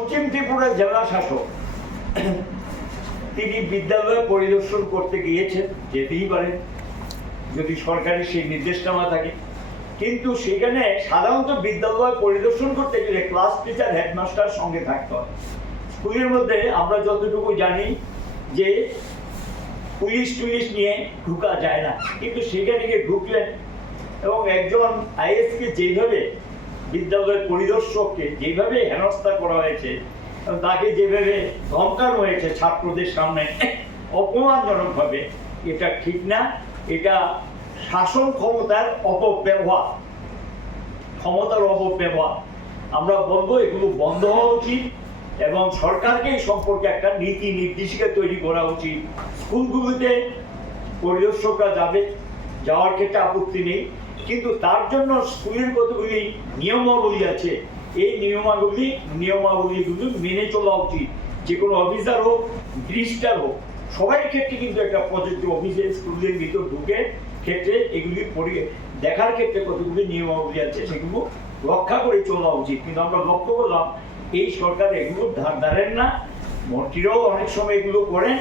পশ্চিম ত্রিপুরা জেলা শাসক তিনি বিদ্যালয় পরিদর্শন করতে গিয়েছেন, যেতেই পারেন যদি সরকারের সেই নির্দেশনামা থাকে। কিন্তু সেখানে সাধারণত বিদ্যালয় পরিদর্শন করতে গেলে ক্লাস টিচার, হেডমাস্টার সঙ্গে থাকতে হয়। স্কুলের মধ্যে আমরা যতটুকু জানি যে পুলিশ টুলিশ নিয়ে ঢুকা যায় না, কিন্তু সেখানে গিয়ে ঢুকলেন এবং একজন আইএসকে যেভাবে বিদ্যালয়ের পরিদর্শককে যেভাবে হেনস্থা করা হয়েছে, তাকে যেভাবে ধমকানো হয়েছে ছাত্রদের সামনে অপমানজনকভাবে, এটা ঠিক না। এটা শাসন ক্ষমতার অপব্যবহার, ক্ষমতার অপব্যবহার। আমরা বলবো এগুলো বন্ধ হওয়া উচিত এবং সরকারকে এই সম্পর্কে একটা নীতি নির্দেশিকা তৈরি করা উচিত। স্কুলগুলিতে পরিদর্শকরা যাওয়ার ক্ষেত্রে আপত্তি নেই, কিন্তু তার জন্য স্কুলের কতগুলি নিয়মাবলী আছে, এই নিয়মাবলীগুলি মেনে চলা উচিত। যে কোনো অফিসার হোক, মিনিস্টার হোক, সবার ক্ষেত্রে কিন্তু একটা প্রযোজ্য। অফিসে স্কুলের ভিতর ঢুকে ক্ষেত্রে এগুলি দেখার ক্ষেত্রে কতগুলি নিয়মাবলী আছে, সেগুলো রক্ষা করে চলা উচিত। কিন্তু আমরা লক্ষ্য করলাম এই সরকার এগুলো ধার ধারেন না। মন্ত্রীরাও অনেক সময় এগুলো করেন,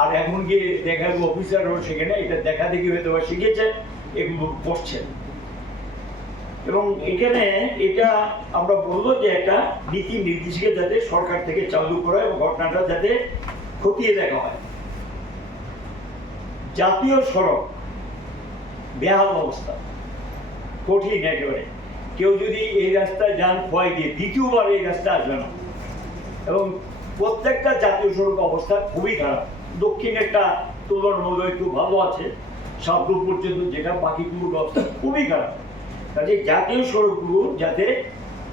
আর এখন গিয়ে দেখা গেল অফিসারও সেখানে এটা দেখা দেখি হয়তো বা শিখেছে, এগুলো করছেন। এবং এখানে এটা আমরা বলবো যে একটা নীতি নির্দেশিকা যাতে সরকার থেকে চালু করা এবং ঘটনাটা যাতে খতিয়ে দেখা হয়। জাতীয় সড়ক বেহাল অবস্থা, কঠিন একেবারে। কেউ যদি এই রাস্তায় যান খোয়াই দিয়ে দ্বিতীয়বার এই রাস্তা আসবে না। এবং প্রত্যেকটা জাতীয় সড়ক অবস্থা খুবই খারাপ। দক্ষিণেরটা তুলনামূলক একটু ভালো আছে, সাবরুম পর্যন্ত, যেটা বাকিগুলোর অবস্থা খুবই খারাপ। কাজে জাতীয় সড়কগুলো যাতে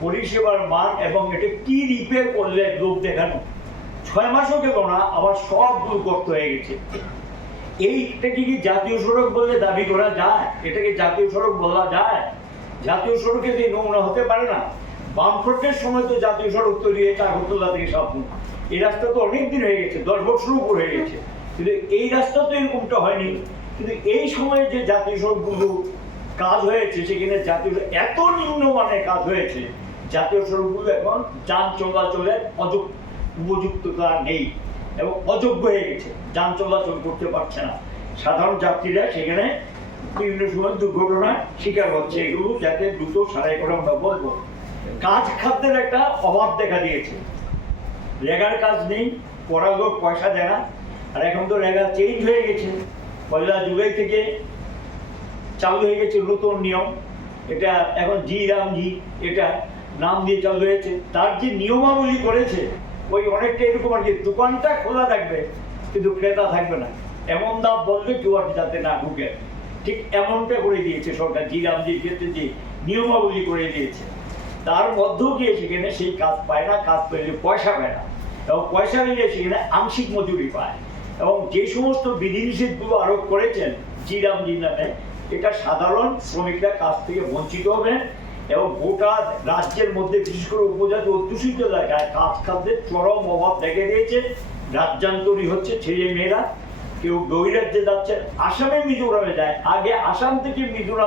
পরিষেবার মান, এবং এটা কি রিপেয়ার করলে লোক দেখানো 6 মাসও গেল না, আবার সবগুলো গর্ত হয়ে গেছে। এইটাকে কি জাতীয় সড়ক বলে দাবি করা যায়? এটাকে জাতীয় সড়ক বলা যায়? জাতীয় সড়কে যে নোংরা হতে পারে না। বামফ্রন্টের সময় তো জাতীয় সড়ক তৈরি হয়েছে আগরতলা থেকে সাবরুম। এই রাস্তা তো অনেকদিন হয়ে গেছে, 10 বছর উপর হয়ে গেছে, কিন্তু এই রাস্তা তো এরকমটা হয়নি। কিন্তু এই সময়ে যে জাতীয় সড়কগুলো কাজ হয়েছে, সেখানে জাতীয় এত নিম্নমানের কাজ হয়েছে, জাতীয় সড়কগুলো এখন যান চলাচলের উপযুক্ততা নেই এবং অযোগ্য হয়ে গেছে। যান চলাচল করতে পারছে না, সাধারণ যাত্রীরা সেখানে বিভিন্ন সময় দুর্ঘটনার শিকার হচ্ছে। এগুলো যাতে দ্রুত সারাই করে আমরা বলবো। কাজ খাদ্যের একটা অভাব দেখা দিয়েছে, রেগার কাজ নেই, পড়া লোক পয়সা দেয় না। আর এখন তো রেগা চেঞ্জ হয়ে গেছে, 1 জুলাই থেকে চালু হয়ে গেছে নতুন নিয়ম। এটা এখন রামজি এটা নাম দিয়ে চালু হয়েছে। তার যে নিয়মাবলী করেছে ওই অনেকটা এরকম আর কি, দোকানটা খোলা থাকবে কিন্তু ক্রেতা থাকবে না, এমন দাম বলবে কেউ আর যাতে না ঢুকে। ঠিক এমনটা করে দিয়েছে সরকার, রামজির ক্ষেত্রে যে নিয়মাবলী করে দিয়েছে। তার মধ্যেও গিয়ে সেখানে সেই কাজ পায় না, কাজ পেলে পয়সা পায় না, এবং পয়সা নিয়ে সেখানে আংশিক মজুরি পায়। এবং যে সমস্ত বিধিনিষেধগুলো আরোপ করেছেন রামজি নামে, এটা সাধারণ শ্রমিকরা কাজ থেকে বঞ্চিত হবেন। এবং গোটা রাজ্যের মধ্যে বিশেষ করে উপজাতি অধ্যুষিত জায়গায় কাজ খাদ্যের চরম অভাব দেখা দিয়েছে। রাজ্যান্তরী হচ্ছে ছেলে মেয়েরা, কেউ বহিরাজ্যে যাচ্ছে, আসামে মিজোরামে যায়। আগে আসাম থেকে মিজোরাম